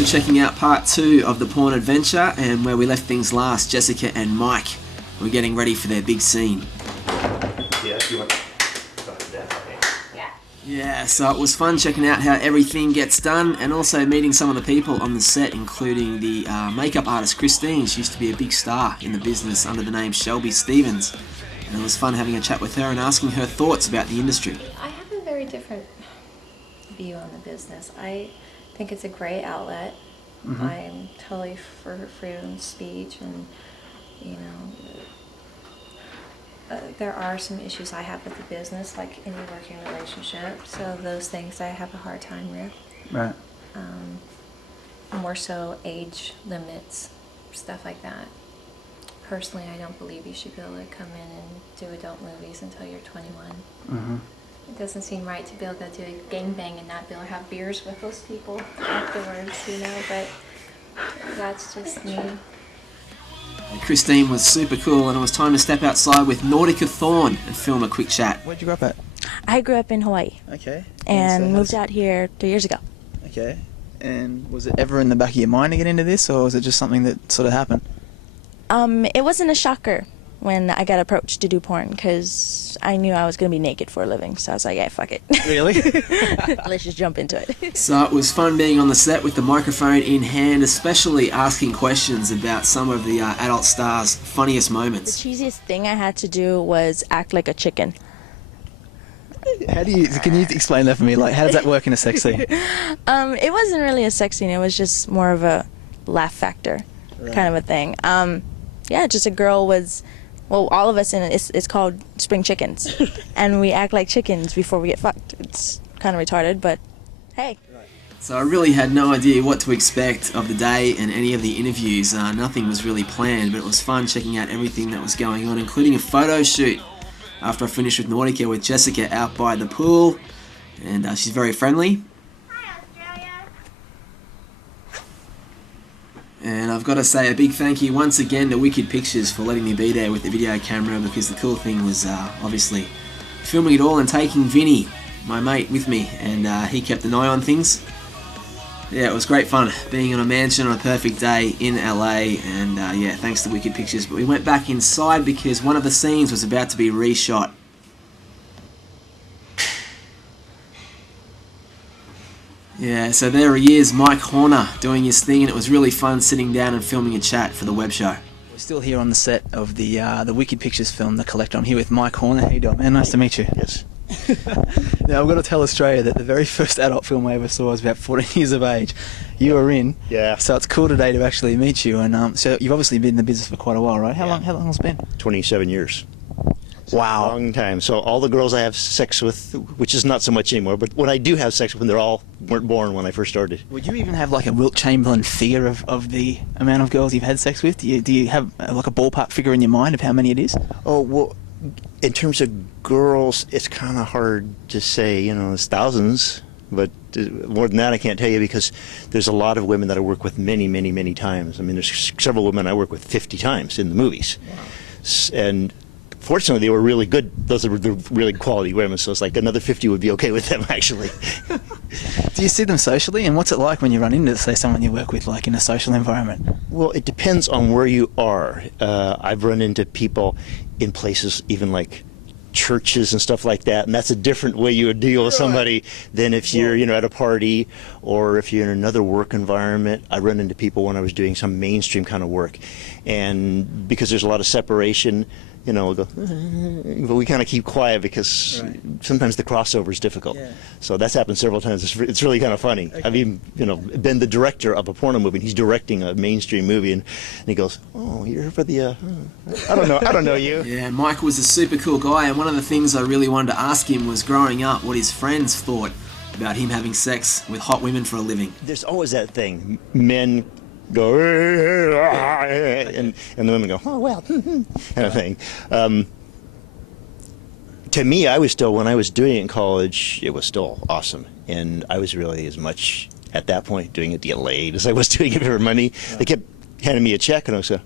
for checking out part 2 of the porn adventure, and where we left things last, Jessica and Mike were getting ready for their big scene. Yeah, if you want. Yeah, so it was fun checking out how everything gets done, and also meeting some of the people on the set, including the makeup artist Christine. She used to be a big star in the business under the name Shelby Stevens, and it was fun having a chat with her and asking her thoughts about the industry. I have a very different view on the business. I think it's a great outlet. I'm totally for freedom of speech, and you know, there are some issues I have with the business, like any working relationship. So those things I have a hard time with. Right. More so age limits, stuff like that. Personally, I don't believe you should be able to come in and do adult movies until you're 21. It doesn't seem right to be able to do a gangbang and not be able to have beers with those people afterwards, you know, but that's just me. Christine was super cool, and it was time to step outside with Nautica Thorn and film a quick chat. Where'd you grow up at? I grew up in Hawaii. Okay. And moved out here 3 years ago. Okay. And was it ever in the back of your mind to get into this, or was it just something that sort of happened? It wasn't a shocker when I got approached to do porn, because I knew I was going to be naked for a living, so I was like, yeah, fuck it. Really? Let's just jump into it. So it was fun being on the set with the microphone in hand, especially asking questions about some of the adult stars' funniest The moments. cheesiest thing I had to do was act like a chicken. Can you explain that for me? Like, how does that work in a sex scene? It wasn't really a sex scene, it was just more of a laugh factor kind of a thing. Yeah, just a girl was... Well, all of us in it, it's called spring chickens, and we act like chickens before we get fucked. It's kind of retarded, but hey. So I really had no idea what to expect of the day and any of the interviews. Nothing was really planned, but it was fun checking out everything that was going on, including a photo shoot after I finished with Nautica with Jessica out by the pool, and she's very friendly. And I've got to say a big thank you once again to Wicked Pictures for letting me be there with the video camera, because the cool thing was obviously filming it all and taking Vinny, my mate, with me, and he kept an eye on things. Yeah, it was great fun being in a mansion on a perfect day in LA, and yeah, thanks to Wicked Pictures. But we went back inside because one of the scenes was about to be reshot. Yeah, so there he is, Mike Horner, doing his thing, and it was really fun sitting down and filming a chat for the web show. We're still here on the set of the Wicked Pictures film, The Collector. I'm here with Mike Horner. How you doing, man? Nice to meet you. Yes. Now, I've got to tell Australia that the very first adult film I ever saw was about 14 years of age. You were in. Yeah. So it's cool today to actually meet you. And so you've obviously been in the business for quite a while, right? How long has it been? 27 years. Wow. Long time. So all the girls I have sex with, which is not so much anymore, but when I do have sex with them, they're all weren't born when I first started. Would you even have like a Wilt Chamberlain figure of the amount of girls you've had sex with? Do you have like a ballpark figure in your mind of how many it is? Oh, well, in terms of girls, it's kind of hard to say, you know, it's thousands, but more than that I can't tell you, because there's a lot of women that I work with many, many, many times. I mean, there's several women I work with 50 times in the movies. Wow. And fortunately, they were really good. Those were the really quality women, so it's like another 50 would be okay with them, actually. Do you see them socially, and what's it like when you run into, say, someone you work with, like in a social environment? Well, it depends on where you are. I've run into people in places even like churches and stuff like that, and that's a different way you would deal with somebody than if you're, you know, at a party, or if you're in another work environment. I run into people when I was doing some mainstream kind of work, and because there's a lot of separation, you know, we'll go, but we kind of keep quiet because sometimes the crossover is difficult. Yeah. So that's happened several times. It's really kind of funny. Okay. I've even, you know, been the director of a porno movie, and he's directing a mainstream movie, and he goes, "Oh, you're here for the, I don't know you." Yeah, Mike was a super cool guy, and one of the things I really wanted to ask him was, growing up, what his friends thought about him having sex with hot women for a living. There's always that thing. Men go, and the women go, "Oh, well," kind of thing. To me, I was still, when I was doing it in college, it was still awesome. And I was really as much, at that point, doing it to get laid as I was doing it for money. Yeah. They kept handing me a check, and I was like,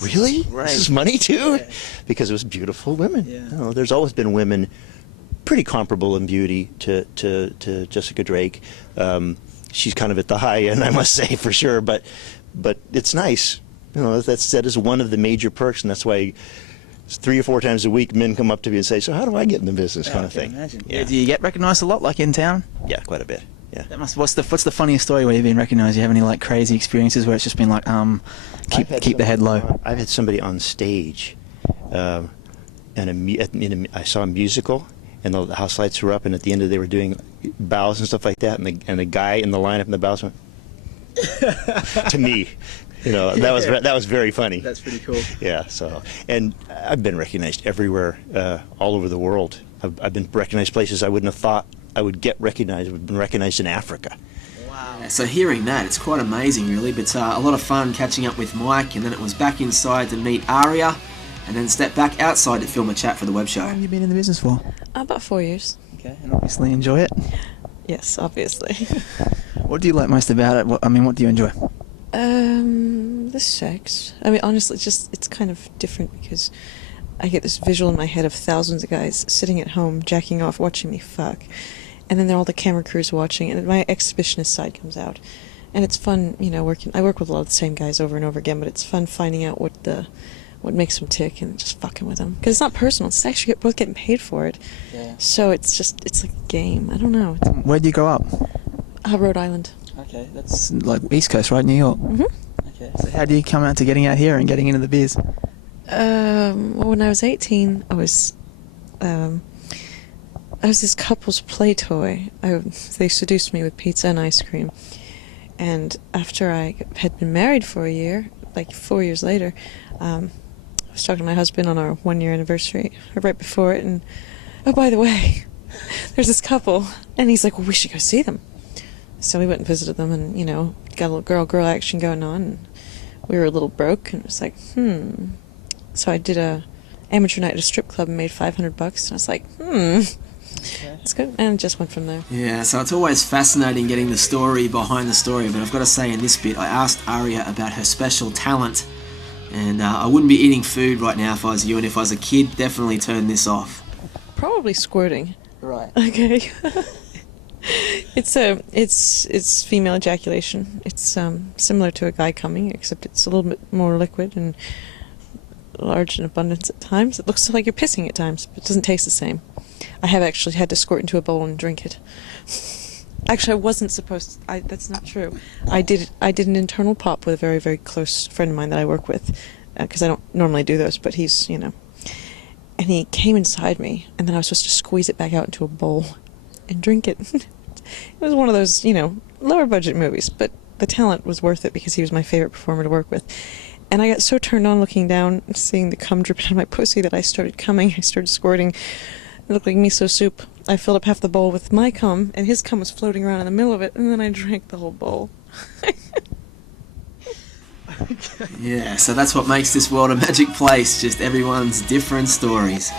really? Right. This is money, too? Yeah. Because it was beautiful women. Yeah. You know, there's always been women pretty comparable in beauty to Jessica Drake. she's kind of at the high end, I must say, for sure. But it's nice. You know, that is one of the major perks, and that's why 3 or 4 times a week men come up to me and say, "So how do I get in the business?" kind of thing. Yeah. Do you get recognised a lot, like in town? Yeah, quite a bit. Yeah. What's the funniest story where you've been recognised? Do you have any like crazy experiences where it's just been like, keep the head low? I've had somebody on stage, and I saw a musical, and the house lights were up, and at the end they were doing bows and stuff like that, and the guy in the lineup in the bows went to me. You know, that was very funny. That's pretty cool. Yeah. So, and I've been recognized everywhere, all over the world. I've been recognized places I wouldn't have thought I would get recognized. I've been recognized in Africa. Wow. So hearing that, it's quite amazing, really. But a lot of fun catching up with Mike, and then it was back inside to meet Aria, and then step back outside to film a chat for the web show. How long have you been in the business for? About 4 years. Okay, and obviously enjoy it. Yes, obviously. What do you like most about it? What do you enjoy? The sex. I mean, honestly, it's kind of different because I get this visual in my head of thousands of guys sitting at home, jacking off, watching me fuck. And then there are all the camera crews watching, and my exhibitionist side comes out. And it's fun, you know, I work with a lot of the same guys over and over again, but it's fun finding out what makes them tick and just fucking with them. Because it's not personal, it's actually both getting paid for it. Yeah. So it's like a game. I don't know. Where'd you grow up? Rhode Island. Okay, that's like East Coast, right? New York? Mm-hmm. Okay, so how do you come out to getting out here and getting into the biz? Well, when I was 18, I was this couple's play toy. They seduced me with pizza and ice cream. And after I had been married for a year, like 4 years later, I was talking to my husband on our 1-year anniversary, right before it, and, oh, by the way, there's this couple, and he's like, well, we should go see them. So we went and visited them, and, you know, got a little girl action going on, and we were a little broke, and it was like, So I did a amateur night at a strip club and made $500, and I was like, It's good, and it just went from there. Yeah, so it's always fascinating getting the story behind the story, but I've got to say in this bit, I asked Aria about her special talent, and I wouldn't be eating food right now if I was you, and if I was a kid, definitely turn this off. Probably squirting. Right. Okay. It's female ejaculation. It's similar to a guy coming, except it's a little bit more liquid and large in abundance at times. It looks like you're pissing at times, but it doesn't taste the same. I have actually had to squirt into a bowl and drink it. Actually, I wasn't supposed to. That's not true. I did an internal pop with a very, very close friend of mine that I work with, because I don't normally do those, but he's, you know. And he came inside me, and then I was supposed to squeeze it back out into a bowl and drink it. It was one of those, you know, lower budget movies, but the talent was worth it because he was my favorite performer to work with. And I got so turned on looking down, seeing the cum dripping out of my pussy, that I started coming. I started squirting. It looked like miso soup. I filled up half the bowl with my cum, and his cum was floating around in the middle of it, and then I drank the whole bowl. Yeah, so that's what makes this world a magic place, just everyone's different stories.